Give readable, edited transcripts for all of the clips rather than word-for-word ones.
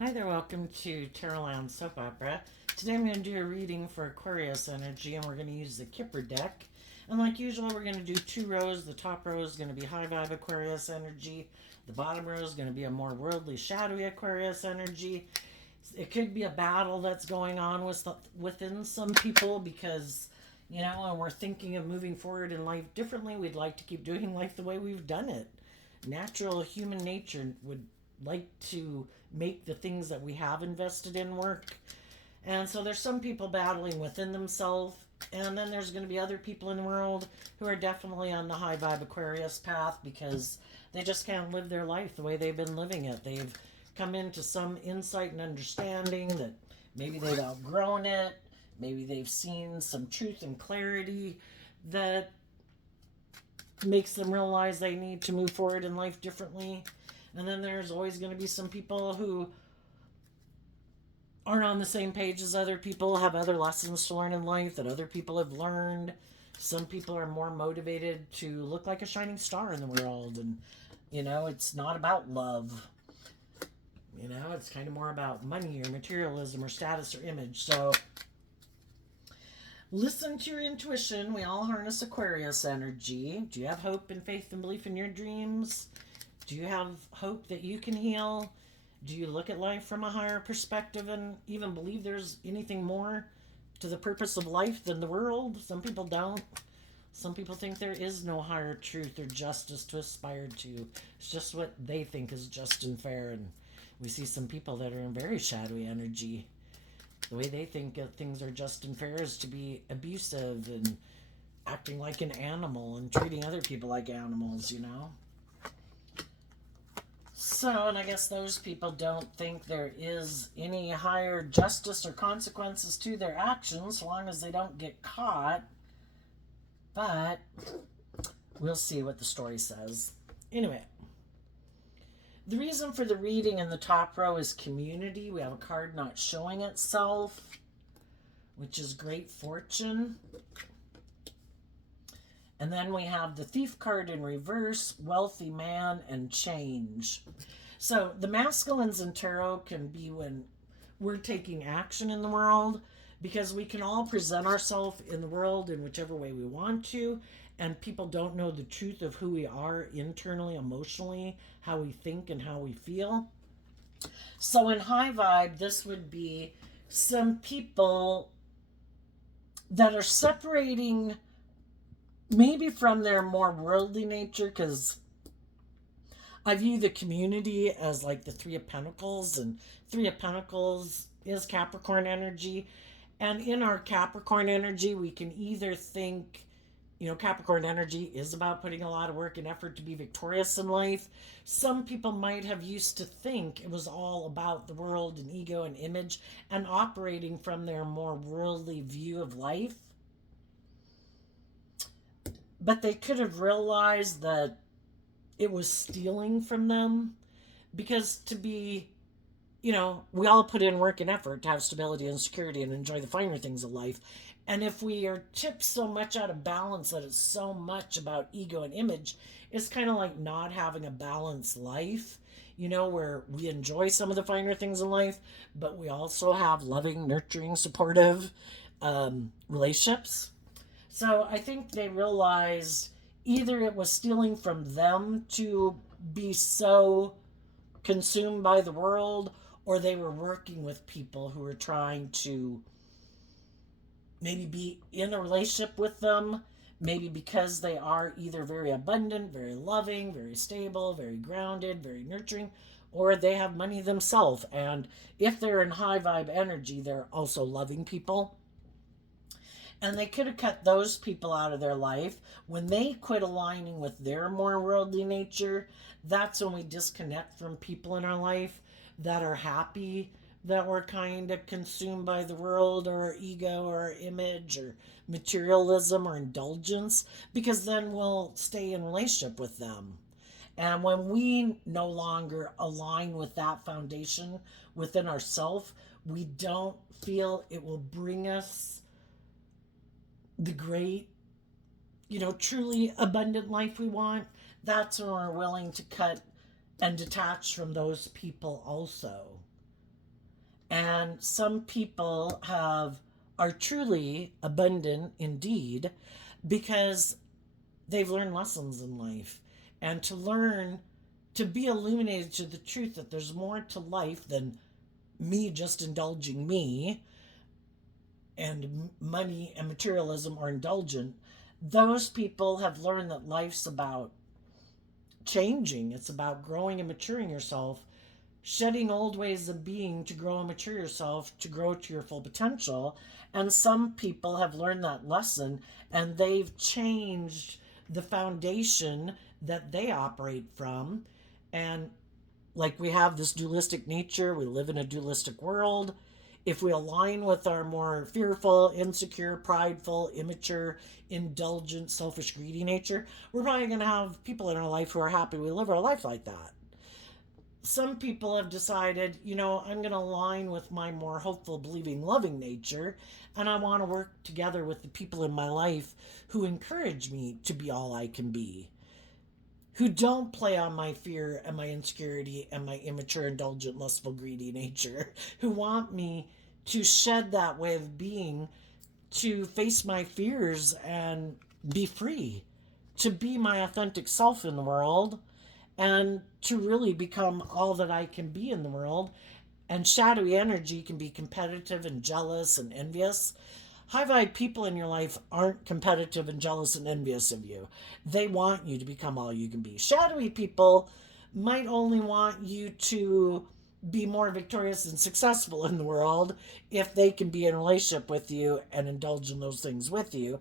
Hi there, welcome to Tarotland Soap Opera. Today I'm going to do a reading for Aquarius energy and we're going to use the Kipper deck. And like usual, we're going to do two rows. The top row is going to be high vibe Aquarius energy. The bottom row is going to be a more worldly, shadowy Aquarius energy. It could be a battle that's going on within some people because, when we're thinking of moving forward in life differently, we'd like to keep doing life the way we've done it. Natural human nature would like to make the things that we have invested in work. And so there's some people battling within themselves, and then there's going to be other people in the world who are definitely on the high vibe Aquarius path because they just can't live their life the way they've been living it. They've come into some insight and understanding that maybe they've outgrown it, maybe they've seen some truth and clarity that makes them realize they need to move forward in life differently. And then there's always going to be some people who aren't on the same page as other people, have other lessons to learn in life that other people have learned. Some people are more motivated to look like a shining star in the world. And, it's not about love. It's kind of more about money or materialism or status or image. So listen to your intuition. We all harness Aquarius energy. Do you have hope and faith and belief in your dreams? Do you have hope that you can heal? Do you look at life from a higher perspective and even believe there's anything more to the purpose of life than the world? Some people don't. Some people think there is no higher truth or justice to aspire to. It's just what they think is just and fair. And we see some people that are in very shadowy energy. The way they think things are just and fair is to be abusive and acting like an animal and treating other people like animals. So, and I guess those people don't think there is any higher justice or consequences to their actions so long as they don't get caught. But we'll see what the story says. Anyway, the reason for the reading in the top row is community. We have a card not showing itself, which is great fortune. And then we have the Thief card in reverse, wealthy man, and change. So the masculines in tarot can be when we're taking action in the world, because we can all present ourselves in the world in whichever way we want to, and people don't know the truth of who we are internally, emotionally, how we think and how we feel. So in high vibe, this would be some people that are separating maybe from their more worldly nature, because I view the community as like the Three of Pentacles, and Three of Pentacles is Capricorn energy. And in our Capricorn energy, we can either think, Capricorn energy is about putting a lot of work and effort to be victorious in life. Some people might have used to think it was all about the world and ego and image and operating from their more worldly view of life. But they could have realized that it was stealing from them, because to be, we all put in work and effort to have stability and security and enjoy the finer things of life. And if we are tipped so much out of balance that it's so much about ego and image, it's kind of like not having a balanced life, where we enjoy some of the finer things in life, but we also have loving, nurturing, supportive relationships. So I think they realized either it was stealing from them to be so consumed by the world, or they were working with people who were trying to maybe be in a relationship with them, maybe because they are either very abundant, very loving, very stable, very grounded, very nurturing, or they have money themselves. And if they're in high vibe energy, they're also loving people. And they could have cut those people out of their life. When they quit aligning with their more worldly nature, that's when we disconnect from people in our life that are happy, that we're kind of consumed by the world or our ego or our image or materialism or indulgence, because then we'll stay in relationship with them. And when we no longer align with that foundation within ourselves, we don't feel it will bring us the great, truly abundant life we want. That's when we're willing to cut and detach from those people also. And some people are truly abundant indeed because they've learned lessons in life. And to learn to be illuminated to the truth that there's more to life than me just indulging me and money and materialism are indulgent. Those people have learned that life's about changing. It's about growing and maturing yourself, shedding old ways of being to grow and mature yourself, to grow to your full potential. And some people have learned that lesson and they've changed the foundation that they operate from. And like we have this dualistic nature, we live in a dualistic world. If we align with our more fearful, insecure, prideful, immature, indulgent, selfish, greedy nature, we're probably going to have people in our life who are happy we live our life like that. Some people have decided, I'm going to align with my more hopeful, believing, loving nature, and I want to work together with the people in my life who encourage me to be all I can be, who don't play on my fear and my insecurity and my immature, indulgent, lustful, greedy nature, who want me to shed that way of being, to face my fears and be free, to be my authentic self in the world, and to really become all that I can be in the world. And shadowy energy can be competitive and jealous and envious. High vibe people in your life aren't competitive and jealous and envious of you. They want you to become all you can be. Shadowy people might only want you to be more victorious and successful in the world if they can be in a relationship with you and indulge in those things with you.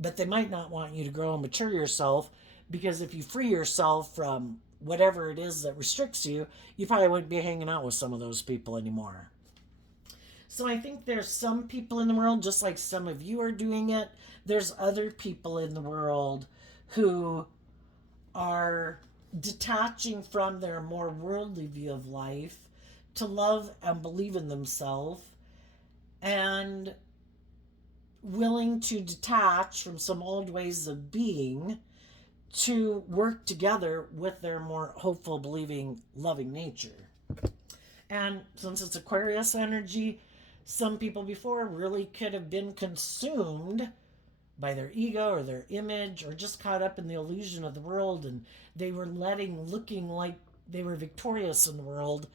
But they might not want you to grow and mature yourself, because if you free yourself from whatever it is that restricts you, you probably wouldn't be hanging out with some of those people anymore. So I think there's some people in the world, just like some of you are doing it, there's other people in the world who are detaching from their more worldly view of life to love and believe in themselves, and willing to detach from some old ways of being to work together with their more hopeful, believing, loving nature. And since it's Aquarius energy, some people before really could have been consumed by their ego or their image, or just caught up in the illusion of the world, and they were looking like they were victorious in the world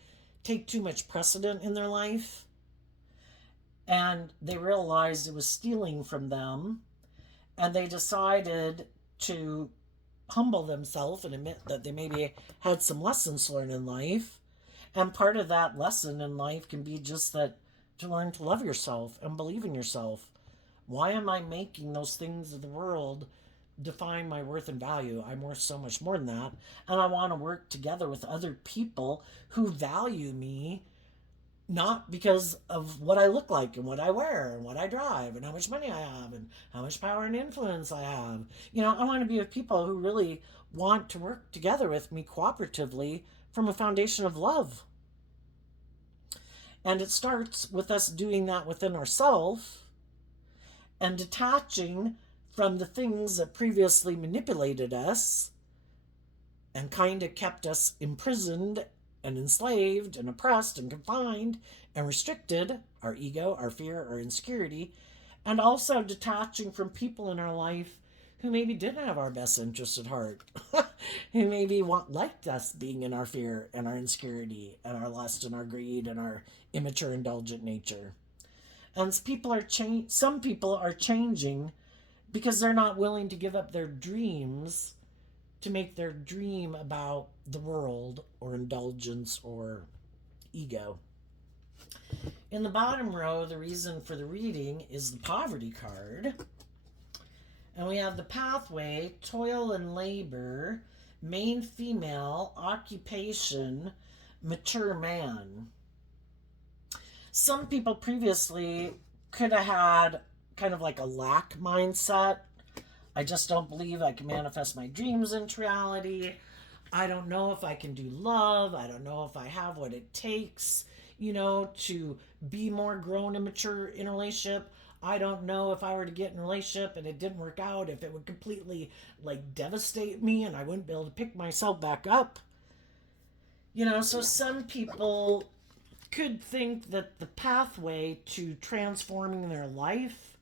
take too much precedent in their life. And they realized it was stealing from them, and they decided to humble themselves and admit that they maybe had some lessons learned in life. And part of that lesson in life can be just that, to learn to love yourself and believe in yourself. Why am I making those things of the world define my worth and value? I'm worth so much more than that. And I want to work together with other people who value me, not because of what I look like and what I wear and what I drive and how much money I have and how much power and influence I have. I want to be with people who really want to work together with me cooperatively from a foundation of love. And it starts with us doing that within ourselves and detaching from the things that previously manipulated us and kind of kept us imprisoned and enslaved and oppressed and confined and restricted, our ego, our fear, our insecurity, and also detaching from people in our life who maybe didn't have our best interest at heart, who maybe liked us being in our fear and our insecurity and our lust and our greed and our immature, indulgent nature. And some people are changing because they're not willing to give up their dreams to make their dream about the world or indulgence or ego. In the bottom row, the reason for the reading is the poverty card. And we have the pathway, toil and labor, main female, occupation, mature man. Some people previously could have had kind of like a lack mindset. I just don't believe I can manifest my dreams into reality. I don't know if I can do love. I don't know if I have what it takes, to be more grown and mature in a relationship. I don't know if I were to get in a relationship and it didn't work out, if it would completely devastate me and I wouldn't be able to pick myself back up. So some people could think that the pathway to transforming their life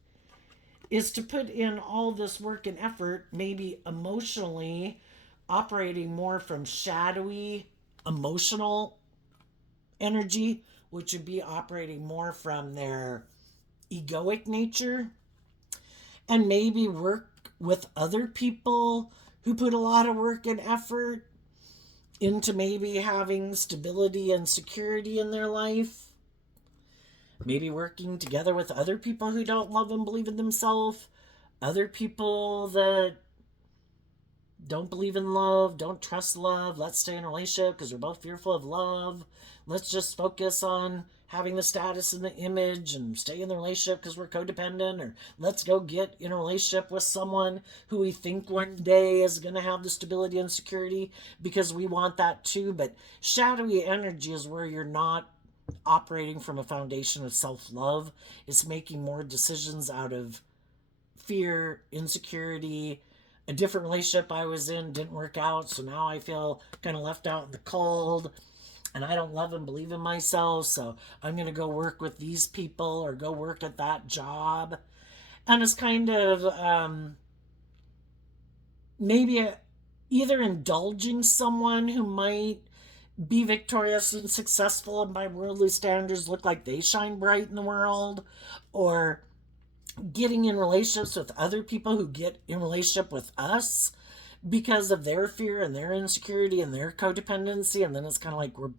is to put in all this work and effort, maybe emotionally operating more from shadowy emotional energy, which would be operating more from their egoic nature, and maybe work with other people who put a lot of work and effort into maybe having stability and security in their life. Maybe working together with other people who don't love and believe in themselves, other people that don't believe in love, don't trust love. Let's stay in a relationship because we're both fearful of love. Let's just focus on having the status and the image and stay in the relationship because we're codependent. Or let's go get in a relationship with someone who we think one day is going to have the stability and security because we want that too. But shadowy energy is where you're not operating from a foundation of self love. It's making more decisions out of fear, insecurity. A different relationship I was in didn't work out, so now I feel kind of left out in the cold, and I don't love and believe in myself, so I'm going to go work with these people or go work at that job. And it's kind of maybe either indulging someone who might be victorious and successful and by worldly standards look like they shine bright in the world, or getting in relationships with other people who get in relationship with us because of their fear and their insecurity and their codependency. And then it's kind of like we're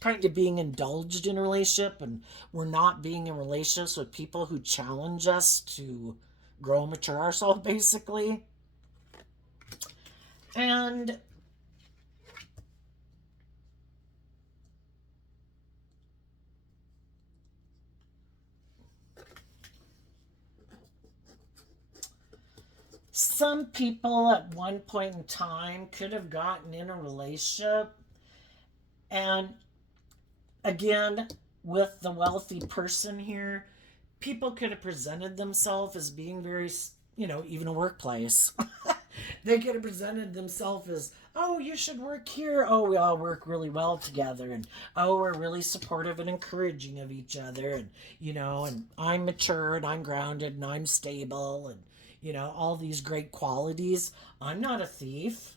kind of being indulged in a relationship, and we're not being in relationships with people who challenge us to grow and mature ourselves, basically. And some people at one point in time could have gotten in a relationship, and again, with the wealthy person here, people could have presented themselves as being very, even a workplace. They could have presented themselves as, oh, you should work here. Oh, we all work really well together. And, oh, we're really supportive and encouraging of each other. And, and I'm mature and I'm grounded and I'm stable and, all these great qualities. I'm not a thief.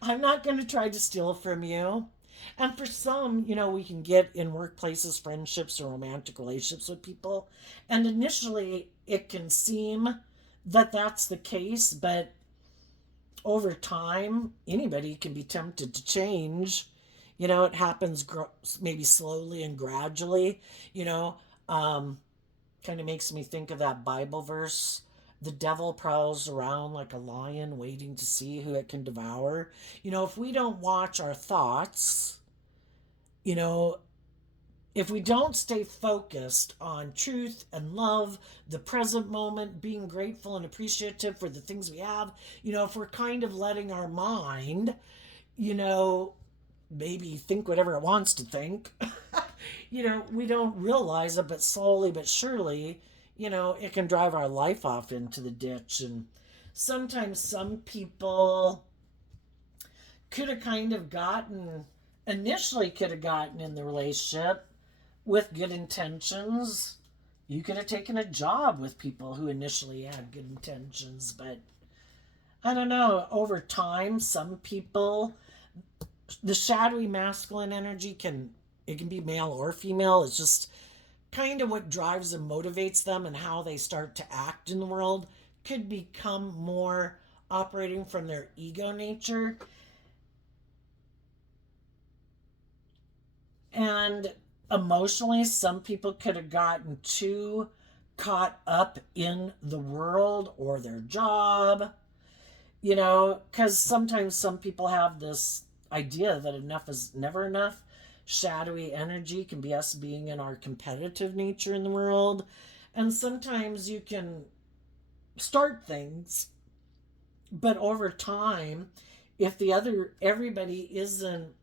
I'm not going to try to steal from you. And for some, we can get in workplaces, friendships, or romantic relationships with people. And initially, it can seem that that's the case, but over time, anybody can be tempted to change. It happens maybe slowly and gradually. You know, um, Kind of makes me think of that Bible verse. The devil prowls around like a lion waiting to see who it can devour. If we don't watch our thoughts, you know, if we don't stay focused on truth and love, the present moment, being grateful and appreciative for the things we have, if we're kind of letting our mind, you know, maybe think whatever it wants to think, we don't realize it, but slowly but surely, it can drive our life off into the ditch. And sometimes some people could have kind of gotten, initially could have gotten in the relationship with good intentions. You could have taken a job with people who initially had good intentions, but I don't know, over time, some people, the shadowy masculine energy it can be male or female. It's just kind of what drives and motivates them, and how they start to act in the world could become more operating from their ego nature. And emotionally, some people could have gotten too caught up in the world or their job, because sometimes some people have this idea that enough is never enough. Shadowy energy can be us being in our competitive nature in the world. And sometimes you can start things, but over time, if everybody isn't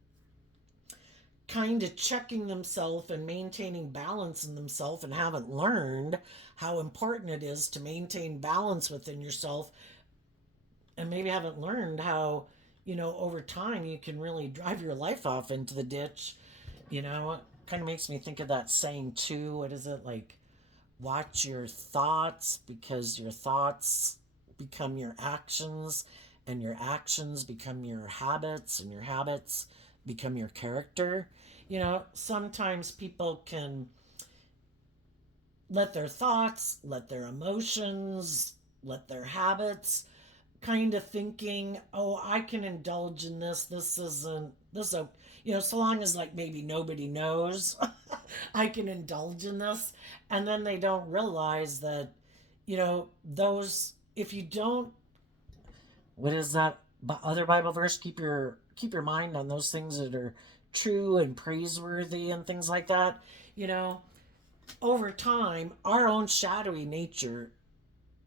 kind of checking themselves and maintaining balance in themselves, and haven't learned how important it is to maintain balance within yourself, and maybe haven't learned how, over time you can really drive your life off into the ditch, you know kind of makes me think of that saying too. What is it like? Watch your thoughts because your thoughts become your actions, and your actions become your habits, and your habits become your character. Sometimes people can let their thoughts, let their emotions, let their habits kind of thinking, oh, I can indulge in this. This isn't, this, so long as like maybe nobody knows, I can indulge in this. And then they don't realize that, those, if you don't, what is that other Bible verse? Keep your mind on those things that are true and praiseworthy and things like that. You know, over time, our own shadowy nature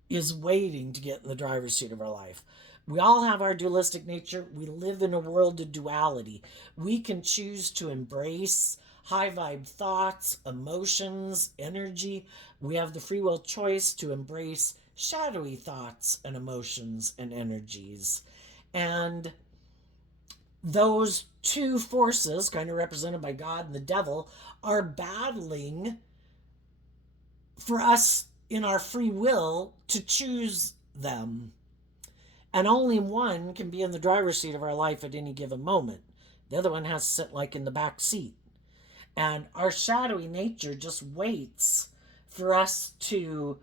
is waiting to get in the driver's seat of our life. We all have our dualistic nature. We live in a world of duality. We can choose to embrace high vibe thoughts, emotions, energy. We have the free will choice to embrace shadowy thoughts and emotions and energies. And those two forces, kind of represented by God and the devil, are battling for us in our free will to choose them. And only one can be in the driver's seat of our life at any given moment. The other one has to sit like in the back seat. And our shadowy nature just waits for us to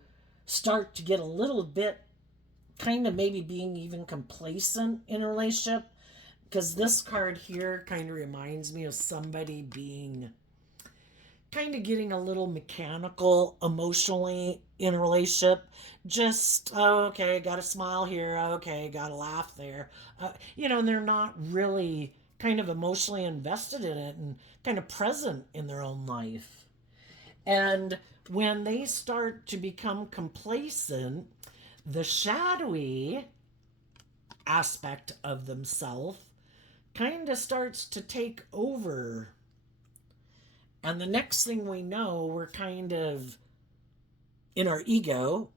start to get a little bit kind of maybe being even complacent in a relationship. Because this card here kind of reminds me of somebody being kind of getting a little mechanical emotionally in a relationship. Just, oh, okay, got a smile here. Okay, got a laugh there. And they're not really kind of emotionally invested in it and kind of present in their own life. And when they start to become complacent, the shadowy aspect of themselves kind of starts to take over. And the next thing we know, we're kind of in our ego,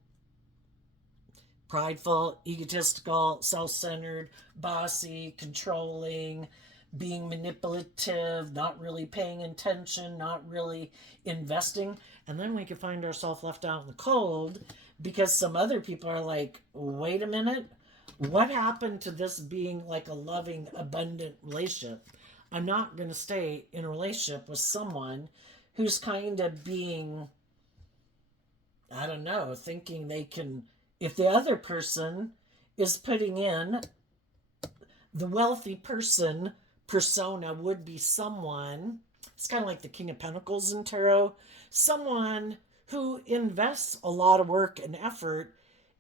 prideful, egotistical, self centered, bossy, controlling, being manipulative, not really paying attention, not really investing. And then we can find ourselves left out in the cold because some other people are like, wait a minute, what happened to this being like a loving, abundant relationship? I'm not going to stay in a relationship with someone who's kind of being, I don't know, thinking they can, if the other person is putting in the wealthy person persona would be someone, it's kind of like the King of Pentacles in tarot, someone who invests a lot of work and effort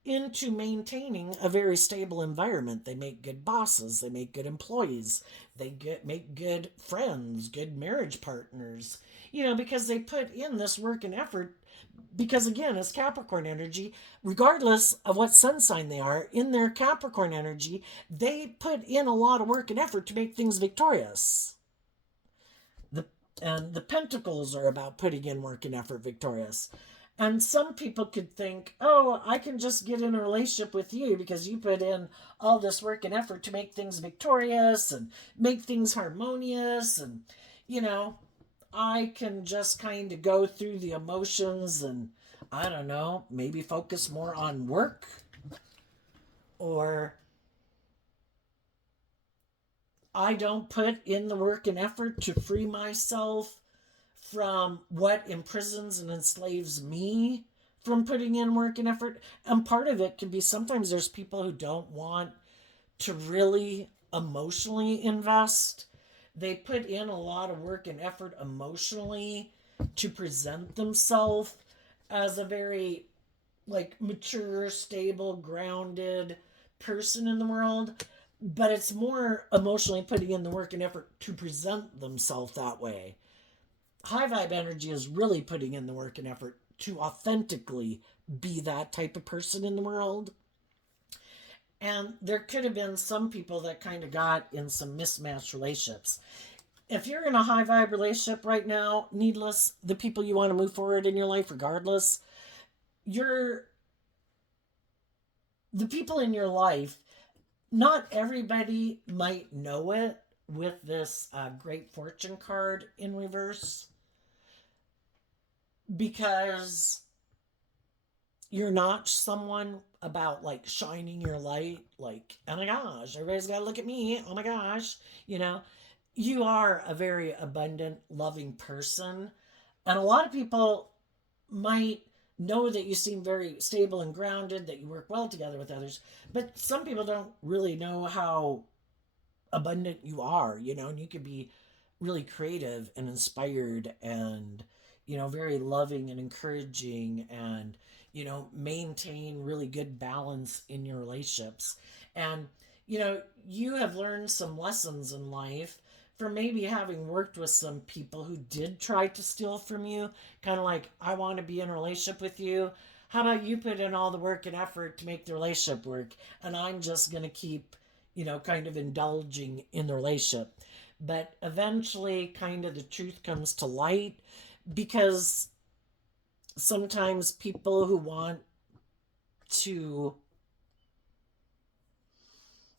into maintaining a very stable environment. They make good bosses, they make good employees, make good friends, good marriage partners, because they put in this work and effort. Because again, as Capricorn energy, regardless of what sun sign they are, in their Capricorn energy, they put in a lot of work and effort to make things victorious. The and the Pentacles are about putting in work and effort victorious. And some people could think, oh, I can just get in a relationship with you because you put in all this work and effort to make things victorious and make things harmonious. And, I can just kind of go through the emotions and, I don't know, maybe focus more on work. Or I don't put in the work and effort to free myself from what imprisons and enslaves me from putting in work and effort. And part of it can be sometimes there's people who don't want to really emotionally invest. They put in a lot of work and effort emotionally to present themselves as a very like mature, stable, grounded person in the world. But it's more emotionally putting in the work and effort to present themselves that way. High vibe energy is really putting in the work and effort to authentically be that type of person in the world. And there could have been some people that kind of got in some mismatched relationships. If you're in a high vibe relationship right now, needless, the people you want to move forward in your life, regardless, you're the people in your life, not everybody might know it with this great fortune card in reverse. because you're not someone about like shining your light, like, oh my gosh, everybody's got to look at me. Oh my gosh. You know, you are a very abundant, loving person. And a lot of people might know that you seem very stable and grounded, that you work well together with others, but some people don't really know how abundant you are, and you could be really creative and inspired and, very loving and encouraging and, maintain really good balance in your relationships. And, you have learned some lessons in life from maybe having worked with some people who did try to steal from you, kind of like, I want to be in a relationship with you. How about you put in all the work and effort to make the relationship work? And I'm just going to keep, kind of indulging in the relationship. But eventually, kind of the truth comes to light because sometimes people who want to,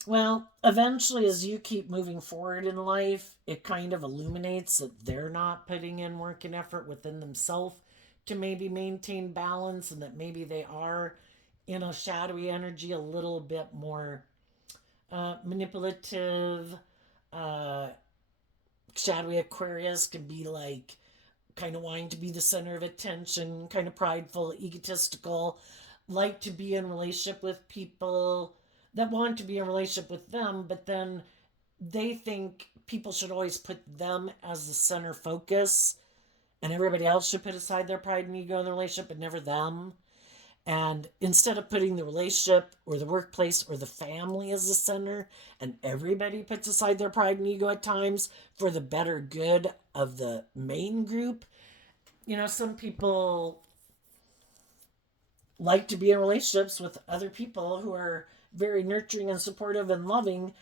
well, eventually, as you keep moving forward in life, it kind of illuminates that they're not putting in work and effort within themselves to maybe maintain balance, and that maybe they are in a shadowy energy a little bit more manipulative. Uh, Shadowy Aquarius can be like kind of wanting to be the center of attention, kind of prideful, egotistical, like to be in relationship with people that want to be in relationship with them, but then they think people should always put them as the center focus and everybody else should put aside their pride and ego in the relationship but never them. And instead of putting the relationship or the workplace or the family as the center, and everybody puts aside their pride and ego at times for the better good of the main group, some people like to be in relationships with other people who are very nurturing and supportive and loving.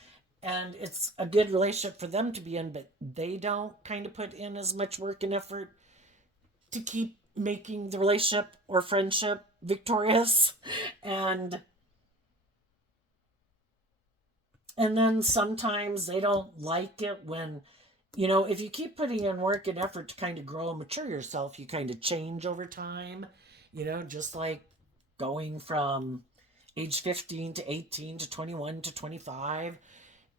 And it's a good relationship for them to be in, but they don't kind of put in as much work and effort to keep making the relationship or friendship victorious. and and then sometimes they don't like it when, if you keep putting in work and effort to kind of grow and mature yourself, you kind of change over time, just like going from age 15 to 18 to 21 to 25.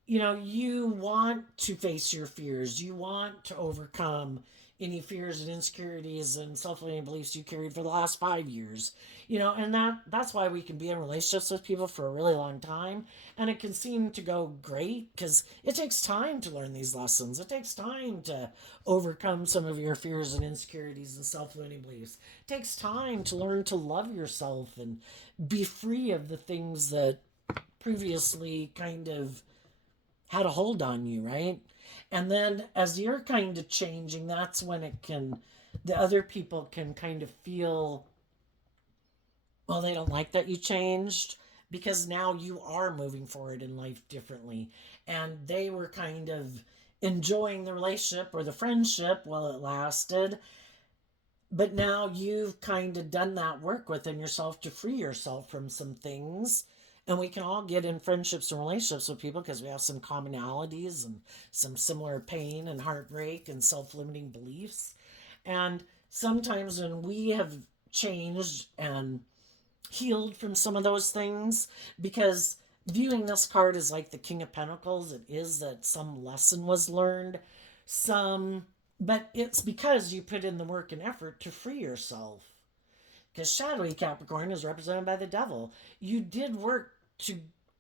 You want to face your fears. You want to overcome any fears and insecurities and self-limiting beliefs you carried for the last 5 years. And that's why we can be in relationships with people for a really long time, and it can seem to go great because it takes time to learn these lessons. It takes time to overcome some of your fears and insecurities and self-limiting beliefs. It takes time to learn to love yourself and be free of the things that previously kind of had a hold on you, right? And then as you're kind of changing, that's when the other people can kind of feel, well, they don't like that you changed because now you are moving forward in life differently. And they were kind of enjoying the relationship or the friendship while it lasted. But now you've kind of done that work within yourself to free yourself from some things. And we can all get in friendships and relationships with people because we have some commonalities and some similar pain and heartbreak and self limiting beliefs. And sometimes when we have changed and healed from some of those things, because viewing this card as like the King of Pentacles, it is that some lesson was learned, some, but it's because you put in the work and effort to free yourself. Because shadowy Capricorn is represented by the devil. You did work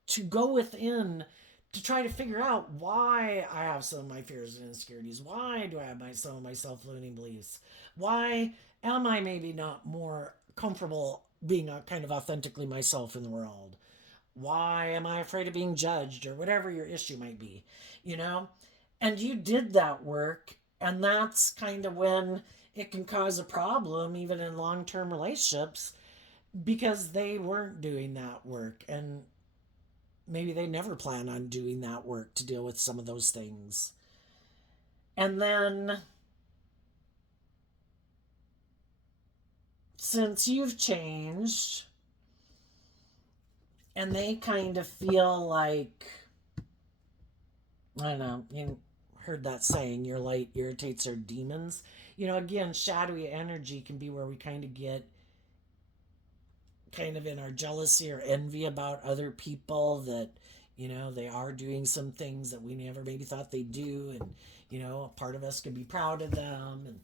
to go within to try to figure out why I have some of my fears and insecurities. Why do I have some of my self-limiting beliefs? Why am I maybe not more comfortable being kind of authentically myself in the world? Why am I afraid of being judged or whatever your issue might be, you know? And you did that work, and that's kind of when it can cause a problem even in long-term relationships because they weren't doing that work, and maybe they never plan on doing that work to deal with some of those things. And then since you've changed and they kind of feel like, I don't know, heard that saying, your light irritates our demons. Again, shadowy energy can be where we kind of get kind of in our jealousy or envy about other people that they are doing some things that we never maybe thought they'd do, and a part of us could be proud of them, and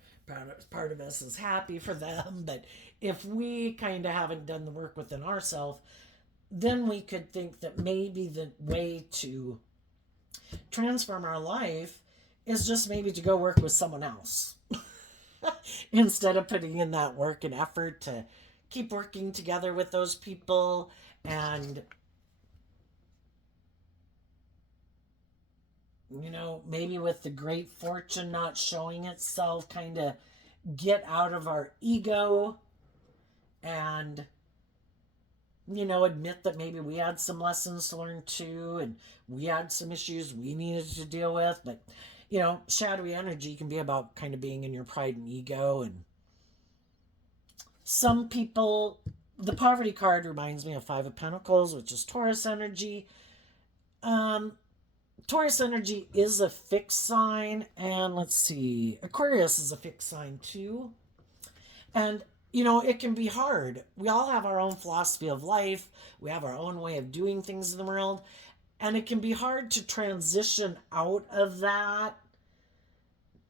part of us is happy for them. But if we kind of haven't done the work within ourselves, then we could think that maybe the way to transform our life is just maybe to go work with someone else instead of putting in that work and effort to keep working together with those people, and maybe with the great fortune not showing itself, kind of get out of our ego and admit that maybe we had some lessons to learn too, and we had some issues we needed to deal with. But shadowy energy can be about kind of being in your pride and ego. And some people, the poverty card reminds me of Five of Pentacles, which is Taurus energy. um Taurus energy is a fixed sign, and let's see, Aquarius is a fixed sign too. And it can be hard. We all have our own philosophy of life, we have our own way of doing things in the world, and it can be hard to transition out of that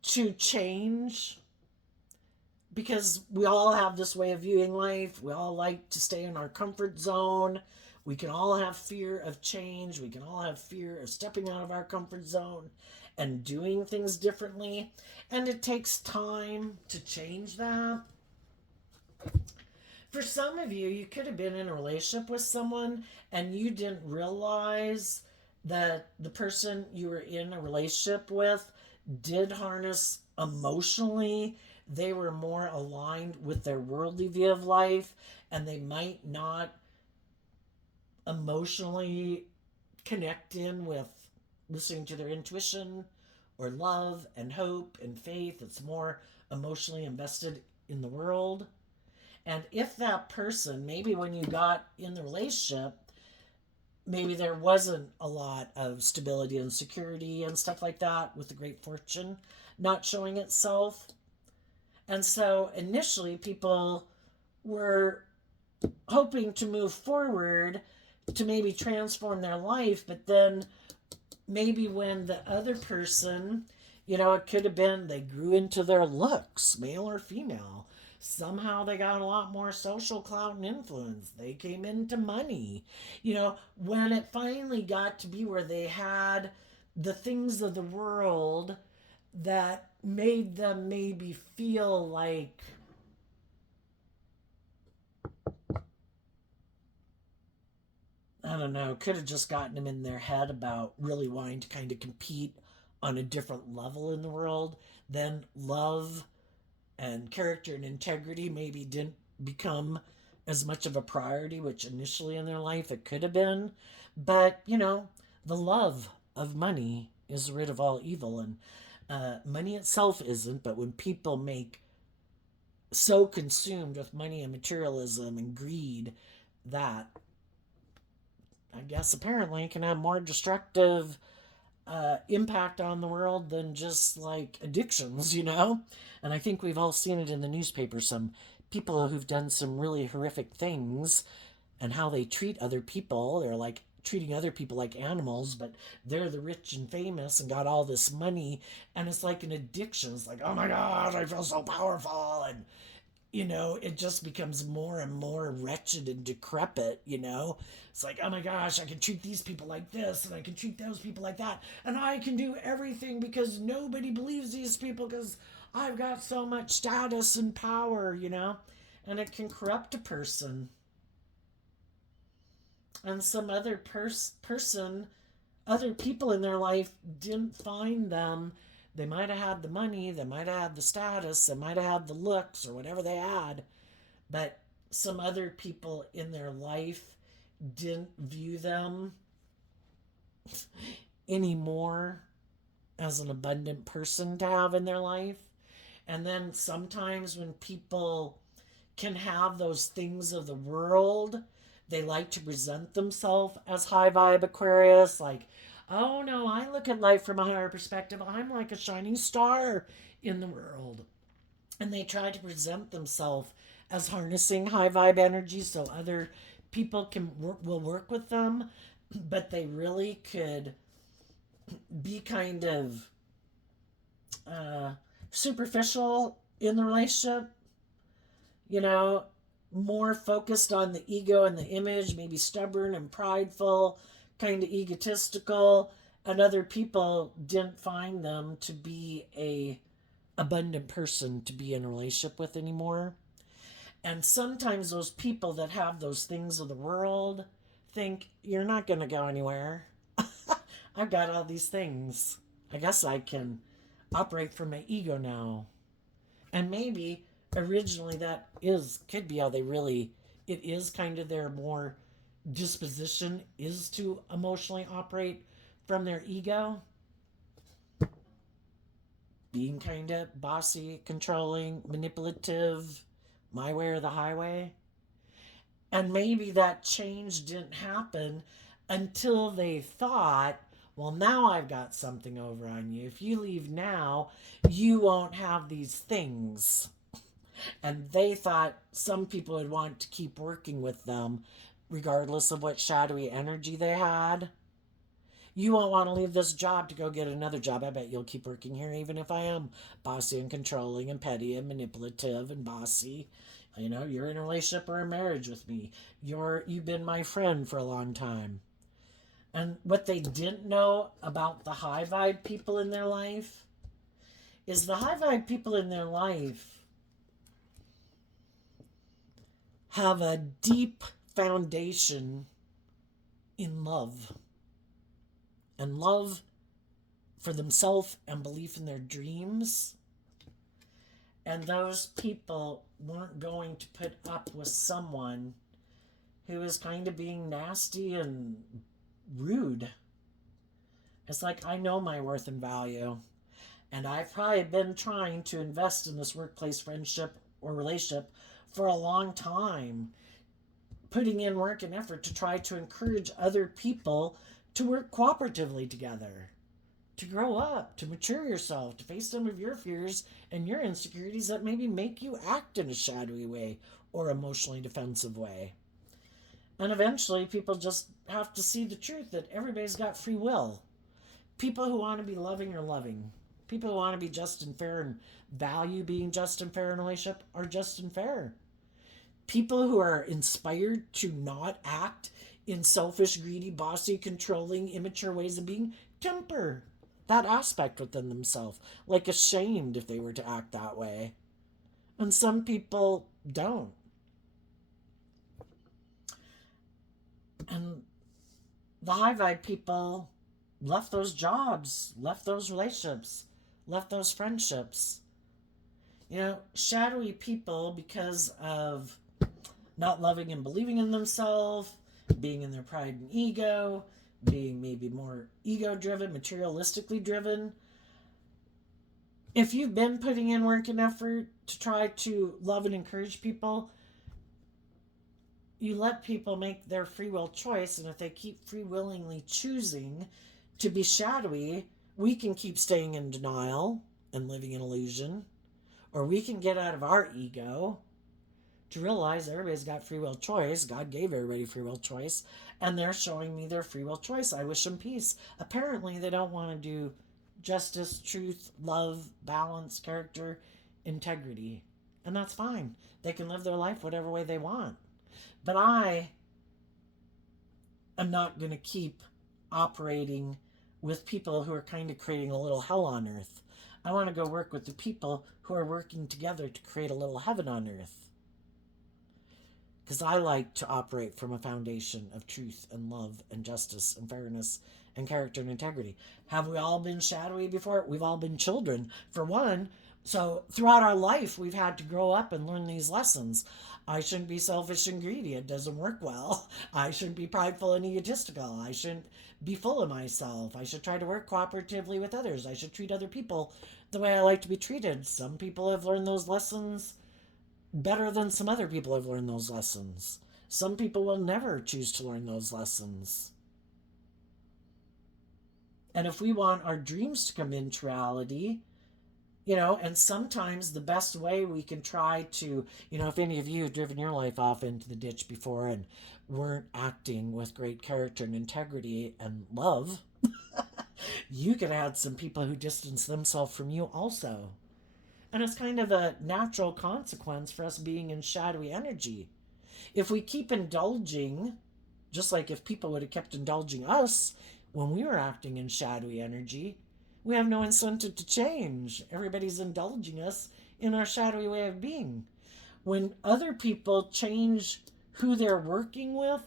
to change, because we all have this way of viewing life. We all like to stay in our comfort zone. We can all have fear of change. We can all have fear of stepping out of our comfort zone and doing things differently. And it takes time to change that. For some of you, you could have been in a relationship with someone and you didn't realize that the person you were in a relationship with did harness emotionally. They were more aligned with their worldly view of life, and they might not emotionally connect in with listening to their intuition or love and hope and faith. It's more emotionally invested in the world. And if that person, maybe when you got in the relationship, maybe there wasn't a lot of stability and security and stuff like that, with the great fortune not showing itself. And so initially people were hoping to move forward to maybe transform their life, but then maybe when the other person, it could have been they grew into their looks, male or female. Somehow they got a lot more social clout and influence. They came into money. When it finally got to be where they had the things of the world that made them maybe feel like I don't know, could have just gotten them in their head about really wanting to kind of compete on a different level in the world. Then love and character and integrity maybe didn't become as much of a priority, which initially in their life it could have been. But, the love of money is rid of all evil, and money itself isn't. But when people make so consumed with money and materialism and greed, that I guess apparently can have more destructive impact on the world than just like addictions. And I think we've all seen it in the newspaper. Some people who've done some really horrific things and how they treat other people. They're like treating other people like animals, but they're the rich and famous and got all this money. And it's like an addiction. It's like, oh my God, I feel so powerful. And it just becomes more and more wretched and decrepit. It's like, oh my gosh, I can treat these people like this and I can treat those people like that. And I can do everything because nobody believes these people because I've got so much status and power. And it can corrupt a person. And some other person, other people in their life didn't find them. They might have had the money, they might have had the status, they might have had the looks or whatever they had, but some other people in their life didn't view them anymore as an abundant person to have in their life. And then sometimes when people can have those things of the world, they like to present themselves as high vibe Aquarius. Like, Oh no, I look at life from a higher perspective. I'm like a shining star in the world. And they try to present themselves as harnessing high vibe energy so other people will work with them, but they really could be kind of uh, superficial in the relationship, you know, more focused on the ego and the image, maybe stubborn and prideful, kind of egotistical, and other people didn't find them to be a abundant person to be in a relationship with anymore. And sometimes those people that have those things of the world think you're not going to go anywhere. I've got all these things. I guess I can operate from my ego now. And maybe originally that is could be how they really it is kind of their more disposition is to emotionally operate from their ego, being kind of bossy, controlling, manipulative, my way or the highway. And maybe that change didn't happen until they thought, well, now I've got something over on you. If you leave now, you won't have these things. And they thought some people would want to keep working with them regardless of what shadowy energy they had. You won't want to leave this job to go get another job. I bet you'll keep working here even if I am bossy and controlling and petty and manipulative and bossy. You know, you're in a relationship or a marriage with me. You've been my friend for a long time. And what they didn't know about the high vibe people in their life is the high vibe people in their life have a deep foundation in love, and love for themselves and belief in their dreams. And those people weren't going to put up with someone who was kind of being nasty and rude. It's like, I know my worth and value. And I've probably been trying to invest in this workplace friendship or relationship for a long time, putting in work and effort to try to encourage other people to work cooperatively together, to grow up, to mature yourself, to face some of your fears and your insecurities that maybe make you act in a shadowy way or emotionally defensive way. And eventually, people just have to see the truth that everybody's got free will. People who want to be loving are loving. People who want to be just and fair and value being just and fair in a relationship are just and fair. People who are inspired to not act in selfish, greedy, bossy, controlling, immature ways of being temper that aspect within themselves, like ashamed if they were to act that way. And some people don't. And the high vibe people left those jobs, left those relationships, left those friendships. You know, shadowy people, because of not loving and believing in themselves, being in their pride and ego, being maybe more ego driven, materialistically driven. If you've been putting in work and effort to try to love and encourage people, you let people make their free will choice. And if they keep free willingly choosing to be shadowy, we can keep staying in denial and living in illusion. Or we can get out of our ego to realize everybody's got free will choice. God gave everybody free will choice, and they're showing me their free will choice. I wish them peace. Apparently, they don't want to do justice, truth, love, balance, character, integrity. And that's fine. They can live their life whatever way they want. But I am not going to keep operating with people who are kind of creating a little hell on earth. I want to go work with the people who are working together to create a little heaven on earth. Because I like to operate from a foundation of truth and love and justice and fairness and character and integrity. Have we all been shadowy before? We've all been children, for one. So throughout our life, we've had to grow up and learn these lessons. I shouldn't be selfish and greedy. It doesn't work well. I shouldn't be prideful and egotistical. I shouldn't be full of myself. I should try to work cooperatively with others. I should treat other people the way I like to be treated. Some people have learned those lessons better than some other people have learned those lessons. Some people will never choose to learn those lessons. And if we want our dreams to come into reality, and sometimes the best way we can try to, if any of you have driven your life off into the ditch before and weren't acting with great character and integrity and love, you could add some people who distance themselves from you also. And it's kind of a natural consequence for us being in shadowy energy. If we keep indulging, just like if people would have kept indulging us when we were acting in shadowy energy, we have no incentive to change. Everybody's indulging us in our shadowy way of being. When other people change who they're working with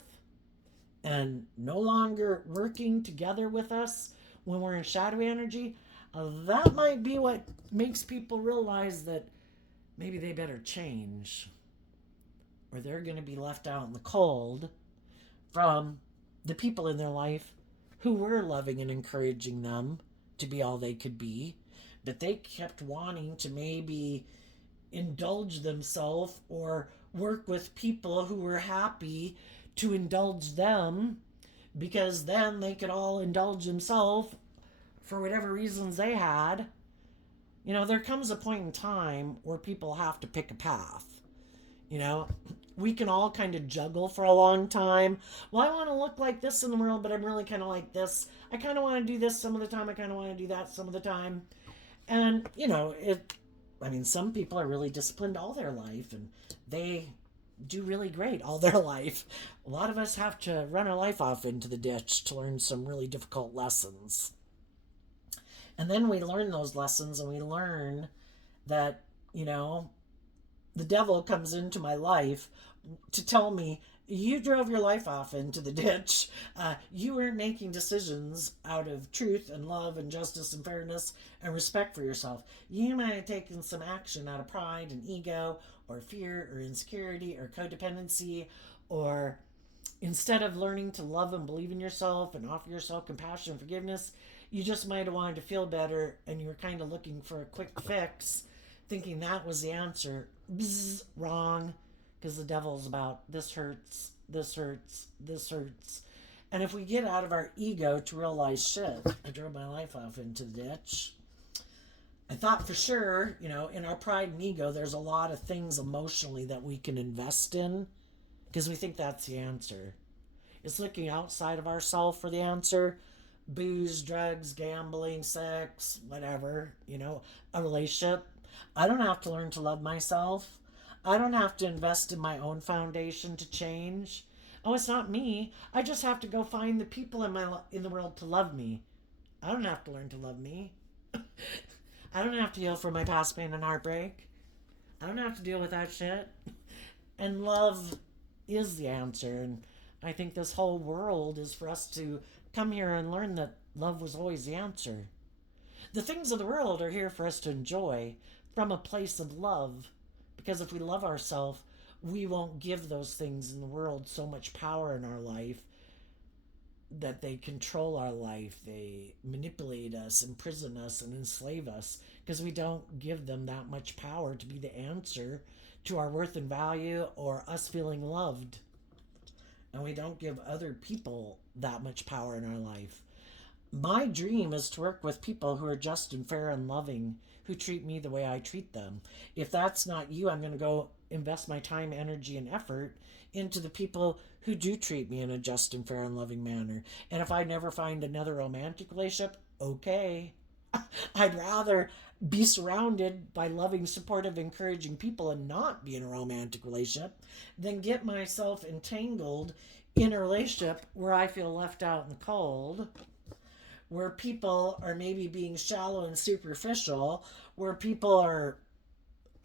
and no longer working together with us when we're in shadowy energy, that might be what makes people realize that maybe they better change or they're going to be left out in the cold from the people in their life who were loving and encouraging them to be all they could be, but they kept wanting to maybe indulge themselves or work with people who were happy to indulge them because then they could all indulge themselves for whatever reasons they had. There comes a point in time where people have to pick a path. You know, we can all kind of juggle for a long time. Well, I want to look like this in the world, but I'm really kind of like this. I kind of want to do this some of the time. I kind of want to do that some of the time. And, some people are really disciplined all their life and they do really great all their life. A lot of us have to run our life off into the ditch to learn some really difficult lessons. And then we learn those lessons and we learn that, the devil comes into my life to tell me you drove your life off into the ditch. You weren't making decisions out of truth and love and justice and fairness and respect for yourself. You might have taken some action out of pride and ego or fear or insecurity or codependency, or instead of learning to love and believe in yourself and offer yourself compassion and forgiveness, you just might have wanted to feel better and you were kind of looking for a quick fix, thinking that was the answer. Bzz, wrong. Because the devil's about this hurts, this hurts, this hurts. And if we get out of our ego to realize, shit, I drove my life off into the ditch. I thought for sure, in our pride and ego, there's a lot of things emotionally that we can invest in because we think that's the answer. It's looking outside of ourselves for the answer. Booze, drugs, gambling, sex, whatever, a relationship. I don't have to learn to love myself. I don't have to invest in my own foundation to change. Oh, it's not me. I just have to go find the people in the world to love me. I don't have to learn to love me. I don't have to heal from my past pain and heartbreak. I don't have to deal with that shit. And love is the answer. And I think this whole world is for us to come here and learn that love was always the answer. The things of the world are here for us to enjoy from a place of love. Because if we love ourselves, we won't give those things in the world so much power in our life that they control our life. They manipulate us, imprison us, and enslave us because we don't give them that much power to be the answer to our worth and value or us feeling loved. And we don't give other people that much power in our life. My dream is to work with people who are just and fair and loving, who treat me the way I treat them. If that's not you, I'm going to go invest my time, energy, and effort into the people who do treat me in a just and fair and loving manner. And if I never find another romantic relationship, okay. I'd rather be surrounded by loving, supportive, encouraging people and not be in a romantic relationship than get myself entangled in a relationship where I feel left out in the cold, where people are maybe being shallow and superficial, where people are,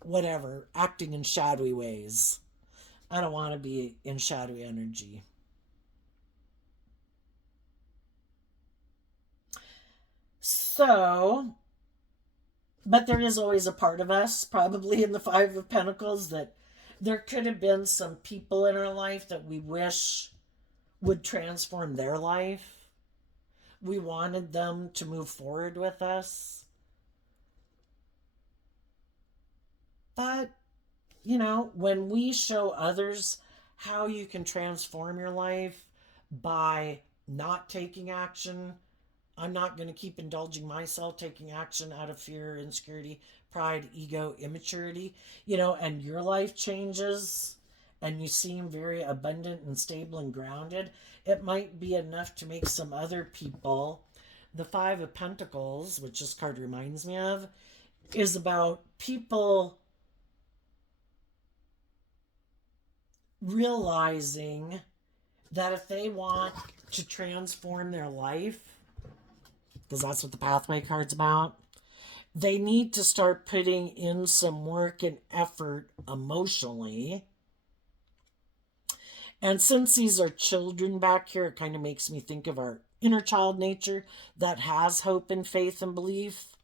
whatever, acting in shadowy ways. I don't want to be in shadowy energy. So, but there is always a part of us, probably in the Five of Pentacles, that there could have been some people in our life that we wish would transform their life. We wanted them to move forward with us. But, when we show others how you can transform your life by not taking action I'm not going to keep indulging myself, taking action out of fear, insecurity, pride, ego, immaturity, and your life changes and you seem very abundant and stable and grounded, it might be enough to make some other people. The Five of Pentacles, which this card reminds me of, is about people realizing that if they want to transform their life, because that's what the pathway card's about, they need to start putting in some work and effort emotionally. And since these are children back here, it kind of makes me think of our inner child nature that has hope and faith and belief,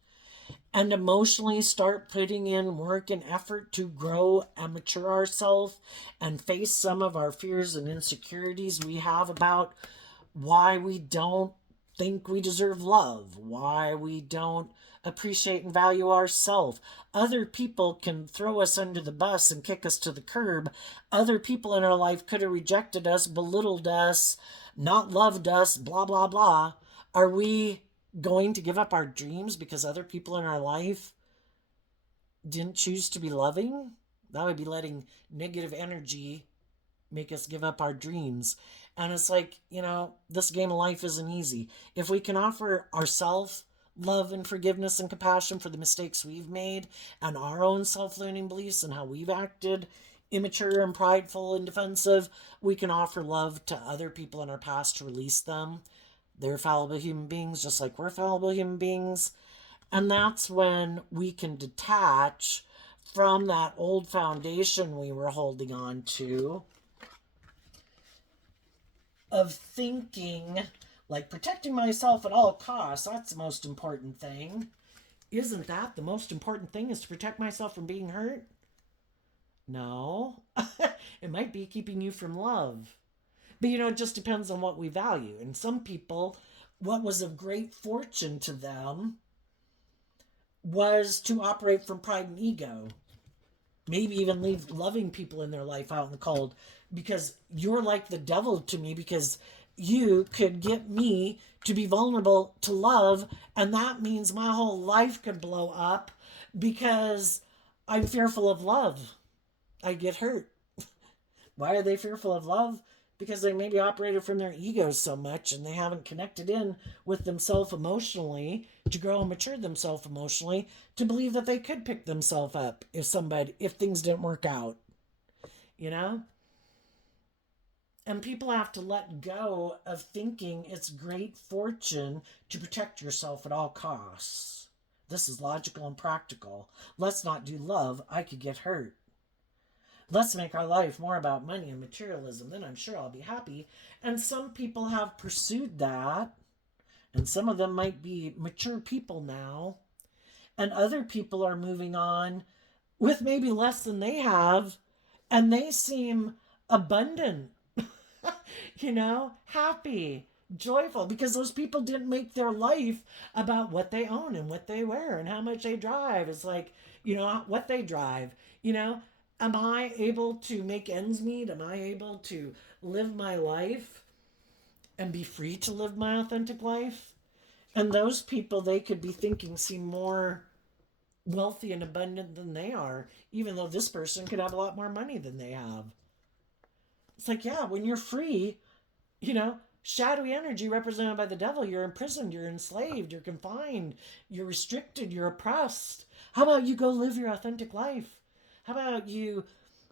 and emotionally start putting in work and effort to grow and mature ourselves and face some of our fears and insecurities we have about why we don't think we deserve love, why we don't appreciate and value ourselves. Other people can throw us under the bus and kick us to the curb. Other people in our life could have rejected us, belittled us, not loved us, blah, blah, blah. Are we going to give up our dreams because other people in our life didn't choose to be loving? That would be letting negative energy make us give up our dreams. And it's like, this game of life isn't easy. If we can offer ourselves love and forgiveness and compassion for the mistakes we've made and our own self-learning beliefs and how we've acted immature and prideful and defensive, we can offer love to other people in our past to release them. They're fallible human beings just like we're fallible human beings. And that's when we can detach from that old foundation we were holding on to of thinking like protecting myself at all costs. That's the most important thing. Isn't that the most important thing, is to protect myself from being hurt? No. It might be keeping you from love. But it just depends on what we value. And some people, what was of great fortune to them was to operate from pride and ego. Maybe even leave loving people in their life out in the cold, because you're like the devil to me, because you could get me to be vulnerable to love, and that means my whole life could blow up because I'm fearful of love. I get hurt. Why are they fearful of love? Because they maybe operated from their egos so much and they haven't connected in with themselves emotionally to grow and mature themselves emotionally to believe that they could pick themselves up if things didn't work out. You know? And people have to let go of thinking it's great fortune to protect yourself at all costs. This is logical and practical. Let's not do love. I could get hurt. Let's make our life more about money and materialism. Then I'm sure I'll be happy. And some people have pursued that. And some of them might be mature people now. And other people are moving on with maybe less than they have. And they seem abundant, happy, joyful, because those people didn't make their life about what they own and what they wear and how much they drive. It's like, what they drive, am I able to make ends meet? Am I able to live my life and be free to live my authentic life? And those people, they could be thinking, seem more wealthy and abundant than they are, even though this person could have a lot more money than they have. It's like, yeah, when you're free, shadowy energy represented by the devil, you're imprisoned, you're enslaved, you're confined, you're restricted, you're oppressed. How about you go live your authentic life? How about you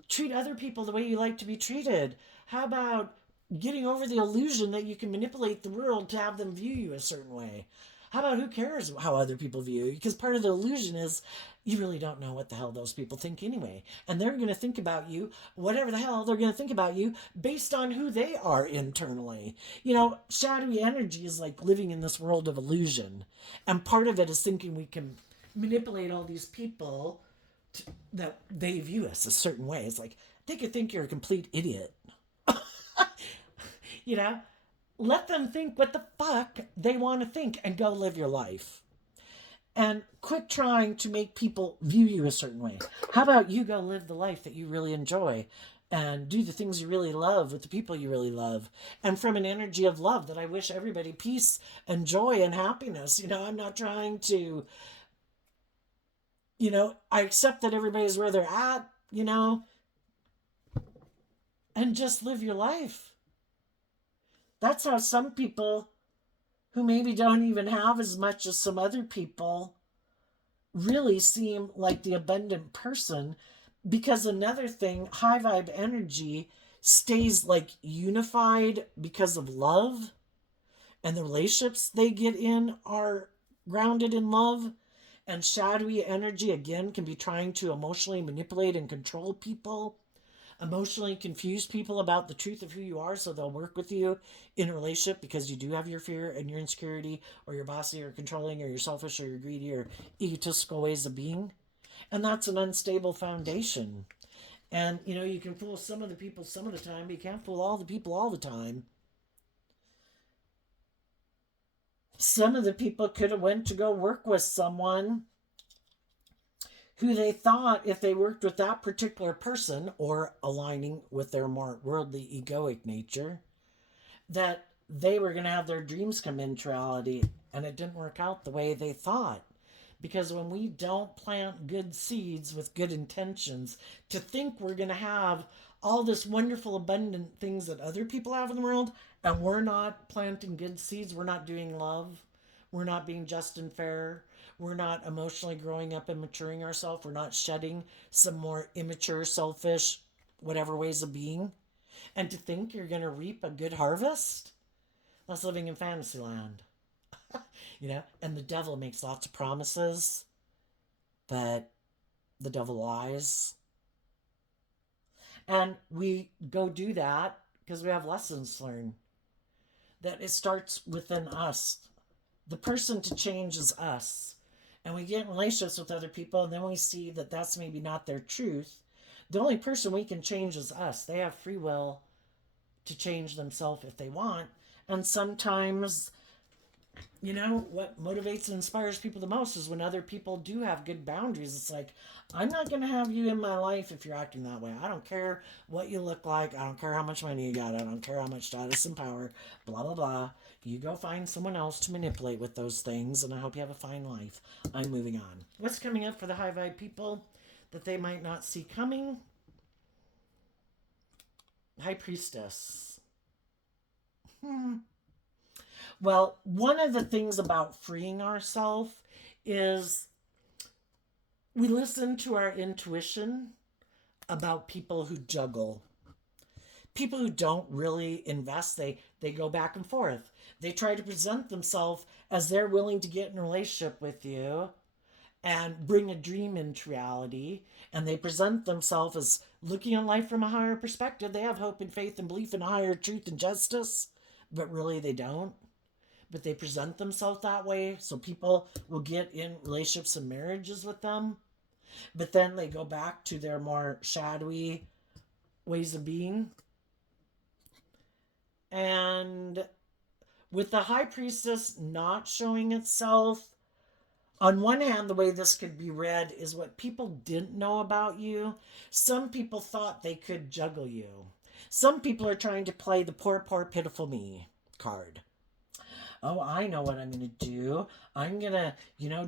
treat other people the way you like to be treated? How about getting over the illusion that you can manipulate the world to have them view you a certain way? How about who cares how other people view you? Because part of the illusion is you really don't know what the hell those people think anyway. And they're going to think about you, whatever the hell they're going to think about you, based on who they are internally. Shadowy energy is like living in this world of illusion. And part of it is thinking we can manipulate all these people that they view us a certain way. It's like they could think you're a complete idiot. Let them think what the fuck they want to think and go live your life. And quit trying to make people view you a certain way. How about you go live the life that you really enjoy? and do the things you really love with the people you really love, and from an energy of love that I wish everybody peace and joy and happiness. I'm not trying to, I accept that everybody's where they're at, and just live your life. That's how some people who maybe don't even have as much as some other people really seem like the abundant person. Because another thing, high vibe energy stays like unified because of love, and the relationships they get in are grounded in love. And shadowy energy, again, can be trying to emotionally manipulate and control people, emotionally confuse people about the truth of who you are, so they'll work with you in a relationship because you do have your fear and your insecurity, or your bossy or controlling, or you're selfish, or you're greedy, or egotistical ways of being. And that's an unstable foundation. And you can fool some of the people some of the time, but you can't fool all the people all the time. Some of the people could have went to go work with someone who they thought, if they worked with that particular person, or aligning with their more worldly egoic nature, that they were going to have their dreams come into reality, and it didn't work out the way they thought. Because when we don't plant good seeds with good intentions, to think we're going to have all this wonderful, abundant things that other people have in the world, and we're not planting good seeds, we're not doing love, we're not being just and fair, we're not emotionally growing up and maturing ourselves, we're not shedding some more immature, selfish, whatever ways of being, and to think you're going to reap a good harvest, that's living in fantasy land. And the devil makes lots of promises, but the devil lies. And we go do that because we have lessons learned. That it starts within us. The person to change is us. And we get in relationships with other people, and then we see that that's maybe not their truth. The only person we can change is us. They have free will to change themselves if they want. And sometimes, what motivates and inspires people the most is when other people do have good boundaries. It's like, I'm not going to have you in my life if you're acting that way. I don't care what you look like. I don't care how much money you got. I don't care how much status and power. Blah, blah, blah. You go find someone else to manipulate with those things, and I hope you have a fine life. I'm moving on. What's coming up for the high vibe people that they might not see coming? High priestess. Well, one of the things about freeing ourselves is we listen to our intuition about people who juggle. People who don't really invest, they go back and forth. They try to present themselves as they're willing to get in a relationship with you and bring a dream into reality. And they present themselves as looking at life from a higher perspective. They have hope and faith and belief in a higher truth and justice, but really they don't. But they present themselves that way, so people will get in relationships and marriages with them. But then they go back to their more shadowy ways of being. And with the high priestess not showing itself, on one hand, the way this could be read is what people didn't know about you. Some people thought they could juggle you. Some people are trying to play the poor, poor, pitiful me card. Oh, I know what I'm going to do. I'm going to,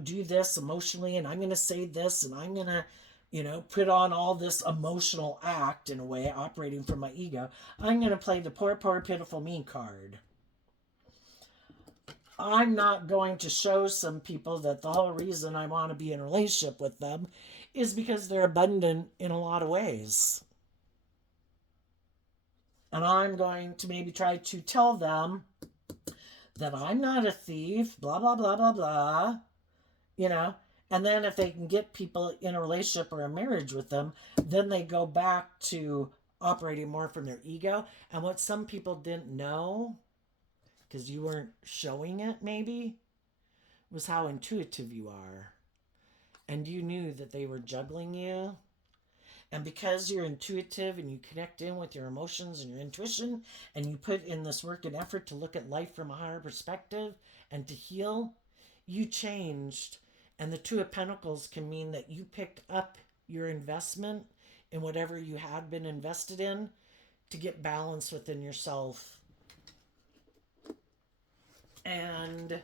do this emotionally, and I'm going to say this, and I'm going to, put on all this emotional act in a way, operating from my ego. I'm going to play the poor, poor, pitiful me card. I'm not going to show some people that the whole reason I want to be in a relationship with them is because they're abundant in a lot of ways. And I'm going to maybe try to tell them that I'm not a thief, blah, blah, blah, blah, blah, you know. And then if they can get people in a relationship or a marriage with them, then they go back to operating more from their ego. And what some people didn't know, because you weren't showing it maybe, was how intuitive you are. And you knew that they were juggling you. And because you're intuitive and you connect in with your emotions and your intuition, and you put in this work and effort to look at life from a higher perspective and to heal, you changed. And the Two of Pentacles can mean that you picked up your investment in whatever you had been invested in to get balance within yourself. And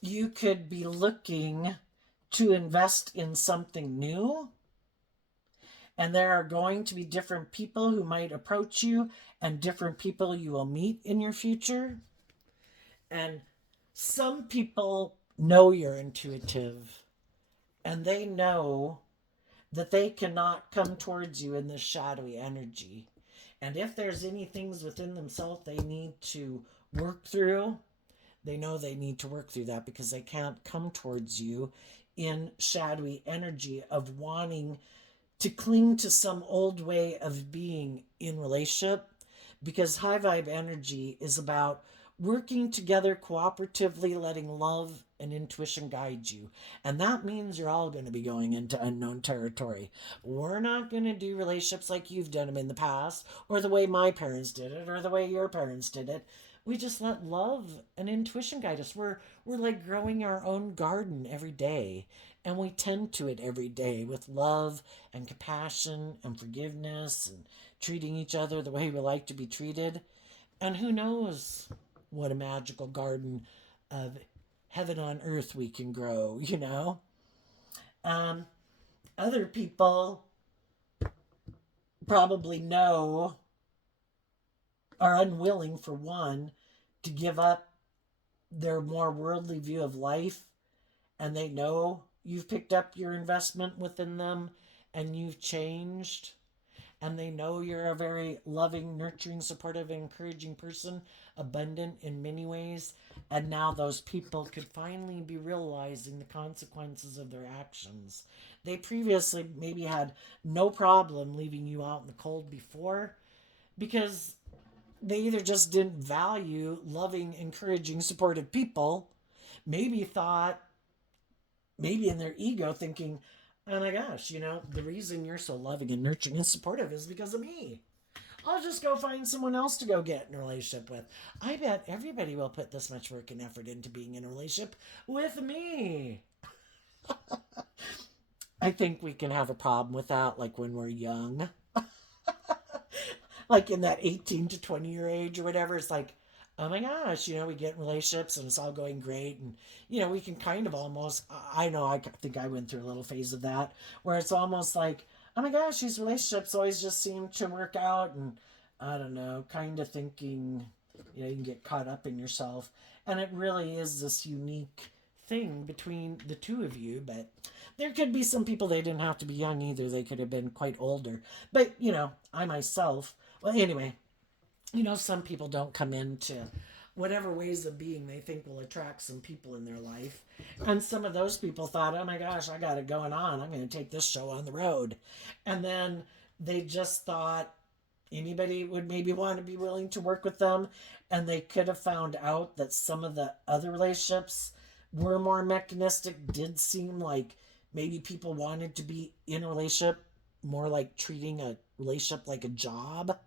you could be looking to invest in something new, and there are going to be different people who might approach you and different people you will meet in your future. And some people know you're intuitive, and they know that they cannot come towards you in this shadowy energy. And if there's any things within themselves they need to work through, they know they need to work through that because they can't come towards you in shadowy energy of wanting to cling to some old way of being in relationship, because high vibe energy is about working together cooperatively, letting love and intuition guide you. And that means you're all going to be going into unknown territory. We're not going to do relationships like you've done them in the past, or the way my parents did it, or the way your parents did it. We just let love and intuition guide us. We're like growing our own garden every day, and we tend to it every day with love and compassion and forgiveness and treating each other the way we like to be treated. And who knows what a magical garden of heaven on earth we can grow, you know? Um, Other people probably know, are unwilling, for one, to give up their more worldly view of life, and they know you've picked up your investment within them and you've changed, and they know you're a very loving, nurturing, supportive, encouraging person, abundant in many ways. And now those people could finally be realizing the consequences of their actions. They previously maybe had no problem leaving you out in the cold before, because they either just didn't value loving, encouraging, supportive people, maybe thought, maybe in their ego thinking, oh my gosh, the reason you're so loving and nurturing and supportive is because of me. I'll just go find someone else to go get in a relationship with. I bet everybody will put this much work and effort into being in a relationship with me. I think we can have a problem with that, like when we're young, like in that 18 to 20-year age or whatever. It's like, oh my gosh, we get in relationships and it's all going great. And, we can kind of almost, I know, I think I went through a little phase of that where it's almost like, oh my gosh, these relationships always just seem to work out. And I don't know, kind of thinking, you can get caught up in yourself. And it really is this unique thing between the two of you. But there could be some people, they didn't have to be young either. They could have been quite older. But, I myself, well, anyway, some people don't come into whatever ways of being they think will attract some people in their life. And some of those people thought, oh my gosh, I got it going on. I'm going to take this show on the road. And then they just thought anybody would maybe want to be willing to work with them. And they could have found out that some of the other relationships were more mechanistic, did seem like maybe people wanted to be in a relationship more like treating a relationship like a job,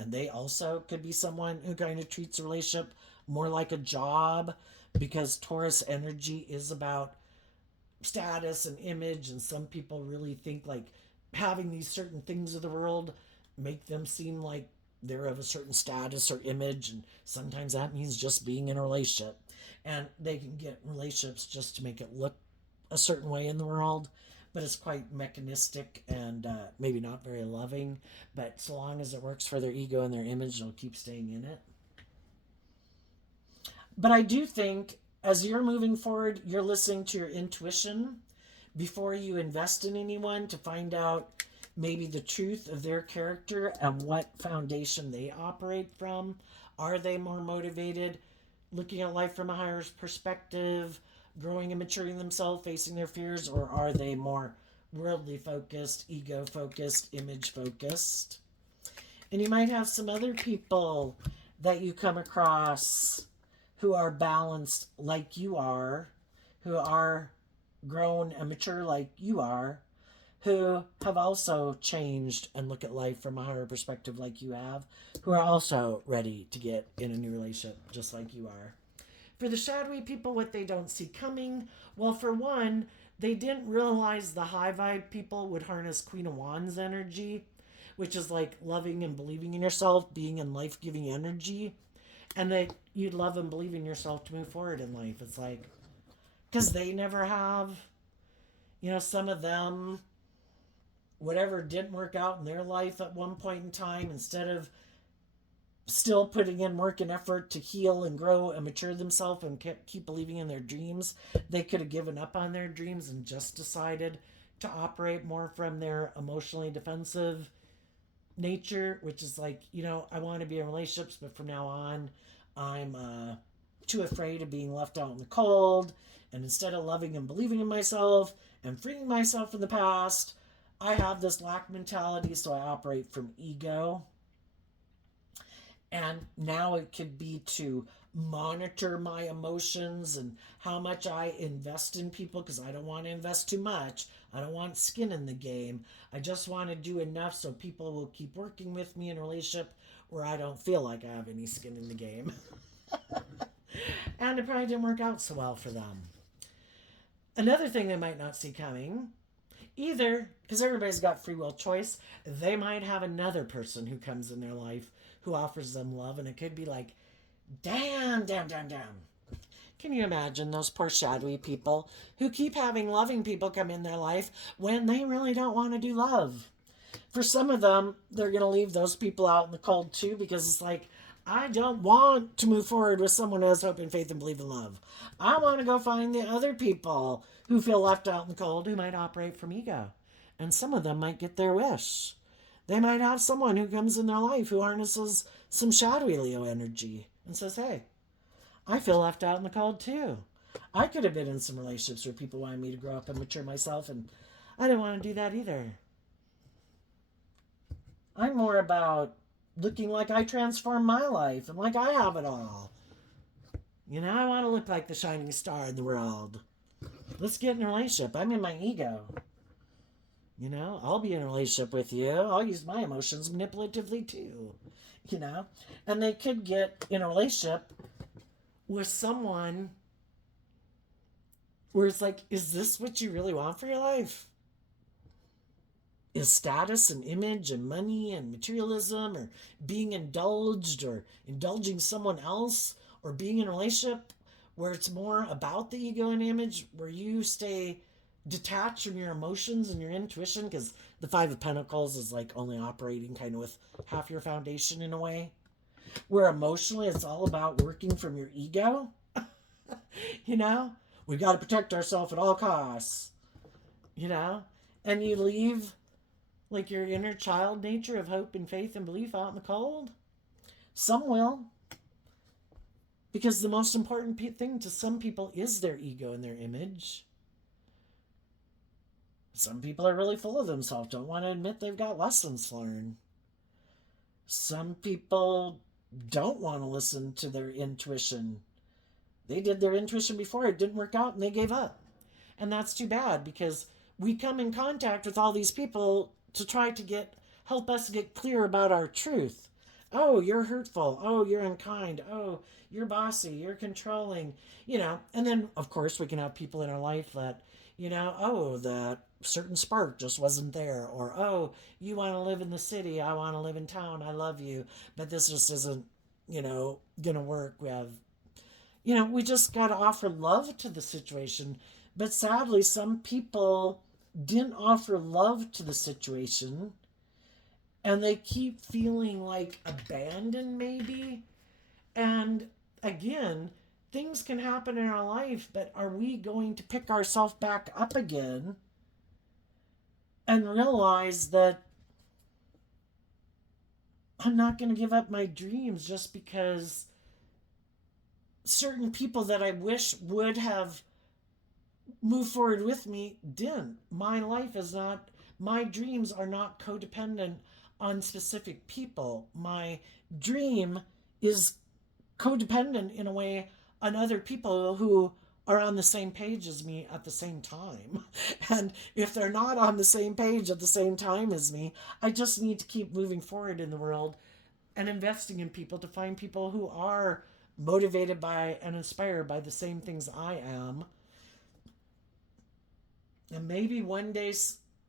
and they also could be someone who kind of treats a relationship more like a job, because Taurus energy is about status and image, and some people really think like having these certain things of the world make them seem like they're of a certain status or image, and sometimes that means just being in a relationship, and they can get relationships just to make it look a certain way in the world, but it's quite mechanistic and maybe not very loving. But so long as it works for their ego and their image, they'll keep staying in it. But I do think as you're moving forward, you're listening to your intuition before you invest in anyone to find out maybe the truth of their character and what foundation they operate from. Are they more motivated, looking at life from a higher perspective, growing and maturing themselves, facing their fears, or are they more worldly focused, ego focused, image focused? And you might have some other people that you come across who are balanced like you are, who are grown and mature like you are, who have also changed and look at life from a higher perspective like you have, who are also ready to get in a new relationship just like you are. For the shadowy people, what they don't see coming, well, for one, they didn't realize the high vibe people would harness Queen of Wands energy, which is like loving and believing in yourself, being in life giving energy, and that you'd love and believe in yourself to move forward in life. It's like, because they never have, some of them, whatever didn't work out in their life at one point in time, instead of still putting in work and effort to heal and grow and mature themselves and keep believing in their dreams, they could have given up on their dreams and just decided to operate more from their emotionally defensive nature, which is like, I want to be in relationships, but from now on, I'm too afraid of being left out in the cold. And instead of loving and believing in myself and freeing myself from the past, I have this lack mentality, so I operate from ego. And now it could be to monitor my emotions and how much I invest in people, because I don't want to invest too much. I don't want skin in the game. I just want to do enough so people will keep working with me in a relationship where I don't feel like I have any skin in the game. And it probably didn't work out so well for them. Another thing they might not see coming, either because everybody's got free will choice, they might have another person who comes in their life who offers them love, and it could be like, damn. Can you imagine those poor shadowy people who keep having loving people come in their life when they really don't want to do love? For some of them, they're going to leave those people out in the cold too, because it's like, I don't want to move forward with someone who has hope and faith and believe in love. I want to go find the other people who feel left out in the cold, who might operate from ego. And some of them might get their wish. They might have someone who comes in their life who harnesses some shadowy Leo energy and says, hey, I feel left out in the cold too. I could have been in some relationships where people wanted me to grow up and mature myself, and I didn't want to do that either. I'm more about looking like I transform my life and like I have it all. I want to look like the shining star in the world. Let's get in a relationship. I'm in my ego. I'll be in a relationship with you. I'll use my emotions manipulatively too. And they could get in a relationship with someone where it's like, is this what you really want for your life? Is status and image and money and materialism, or being indulged, or indulging someone else, or being in a relationship where it's more about the ego and image, where you stay detached from your emotions and your intuition, because the Five of Pentacles is like only operating kind of with half your foundation in a way, where emotionally it's all about working from your ego. We got to protect ourselves at all costs. And you leave like your inner child nature of hope and faith and belief out in the cold. Some will, because the most important thing to some people is their ego and their image. Some people are really full of themselves, don't want to admit they've got lessons to learn. Some people don't want to listen to their intuition. They did their intuition before, it didn't work out, and they gave up. And that's too bad, because we come in contact with all these people to try to help us get clear about our truth. Oh, you're hurtful. Oh, you're unkind. Oh, you're bossy. You're controlling. And then, of course, we can have people in our life that, that certain spark just wasn't there. Or, oh, you want to live in the city. I want to live in town. I love you. But this just isn't, going to work. We just got to offer love to the situation. But sadly, some people didn't offer love to the situation, and they keep feeling like abandoned maybe. And again, things can happen in our life, but are we going to pick ourselves back up again and realize that I'm not going to give up my dreams just because certain people that I wish would have move forward with me didn't. My life is not, my dreams are not codependent on specific people. My dream is codependent in a way on other people who are on the same page as me at the same time. And if they're not on the same page at the same time as me, I just need to keep moving forward in the world and investing in people to find people who are motivated by and inspired by the same things I am. And maybe one day,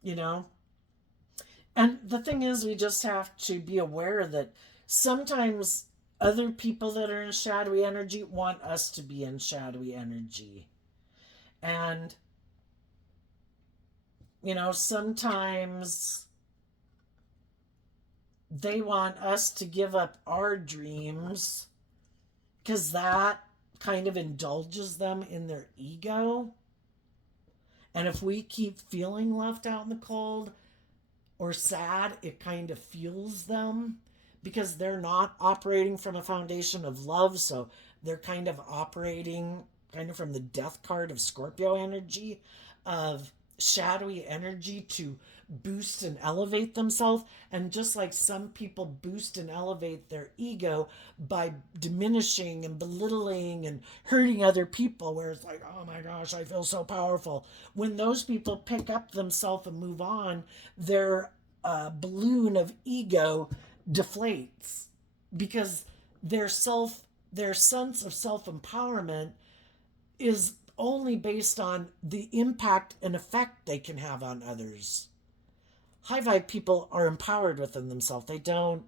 you know, and the thing is, we just have to be aware that sometimes other people that are in shadowy energy want us to be in shadowy energy. And, sometimes they want us to give up our dreams because that kind of indulges them in their ego. And if we keep feeling left out in the cold or sad, it kind of fuels them because they're not operating from a foundation of love. So they're kind of operating kind of from the death card of Scorpio energy, of shadowy energy to boost and elevate themselves. And just like some people boost and elevate their ego by diminishing and belittling and hurting other people, where it's like, oh my gosh, I feel so powerful. When those people pick up themselves and move on, their balloon of ego deflates because their sense of self-empowerment is only based on the impact and effect they can have on others. High vibe people are empowered within themselves. They don't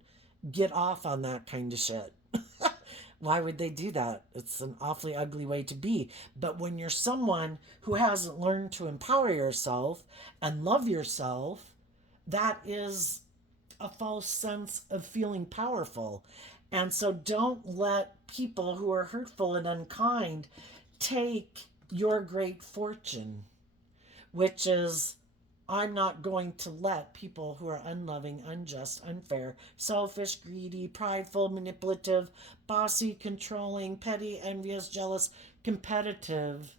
get off on that kind of shit. Why would they do that? It's an awfully ugly way to be. But when you're someone who hasn't learned to empower yourself and love yourself, that is a false sense of feeling powerful. And so don't let people who are hurtful and unkind take your great fortune, which is, I'm not going to let people who are unloving, unjust, unfair, selfish, greedy, prideful, manipulative, bossy, controlling, petty, envious, jealous, competitive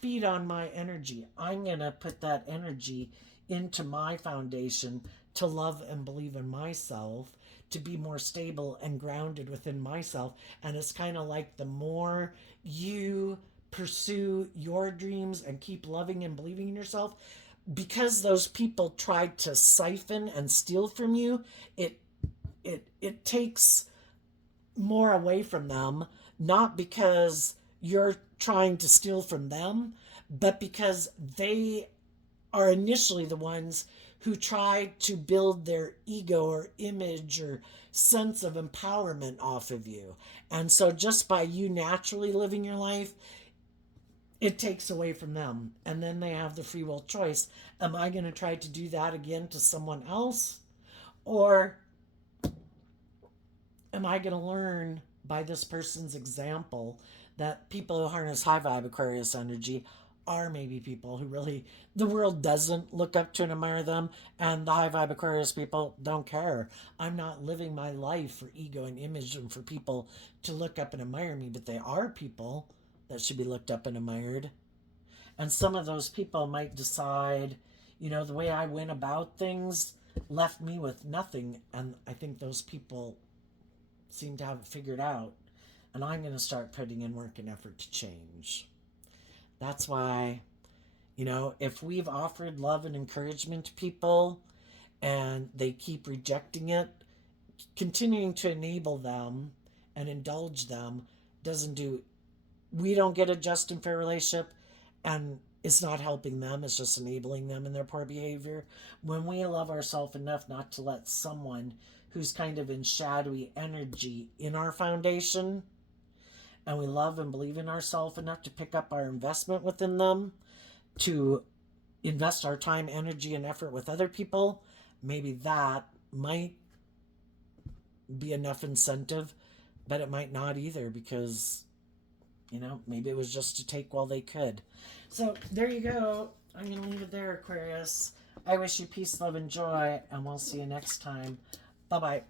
feed on my energy. I'm going to put that energy into my foundation to love and believe in myself, to be more stable and grounded within myself. And it's kind of like the more you pursue your dreams and keep loving and believing in yourself, because those people tried to siphon and steal from you, it takes more away from them, not because you're trying to steal from them, but because they are initially the ones who try to build their ego or image or sense of empowerment off of you. And so just by you naturally living your life, it takes away from them. And then they have the free will choice. Am I going to try to do that again to someone else? Or am I going to learn by this person's example that people who harness high vibe Aquarius energy are maybe people who really, the world doesn't look up to and admire them, and the high vibe Aquarius people don't care. I'm not living my life for ego and image and for people to look up and admire me, but they are people that should be looked up and admired. And some of those people might decide, the way I went about things left me with nothing. And I think those people seem to have it figured out. And I'm going to start putting in work and effort to change. That's why, if we've offered love and encouragement to people and they keep rejecting it, continuing to enable them and indulge them doesn't do, we don't get a just and fair relationship, and it's not helping them, it's just enabling them in their poor behavior. When we love ourselves enough not to let someone who's kind of in shadowy energy in our foundation, and we love and believe in ourselves enough to pick up our investment within them, to invest our time, energy, and effort with other people, maybe that might be enough incentive, but it might not either, because maybe it was just to take while they could. So there you go. I'm going to leave it there, Aquarius. I wish you peace, love, and joy, and we'll see you next time. Bye bye.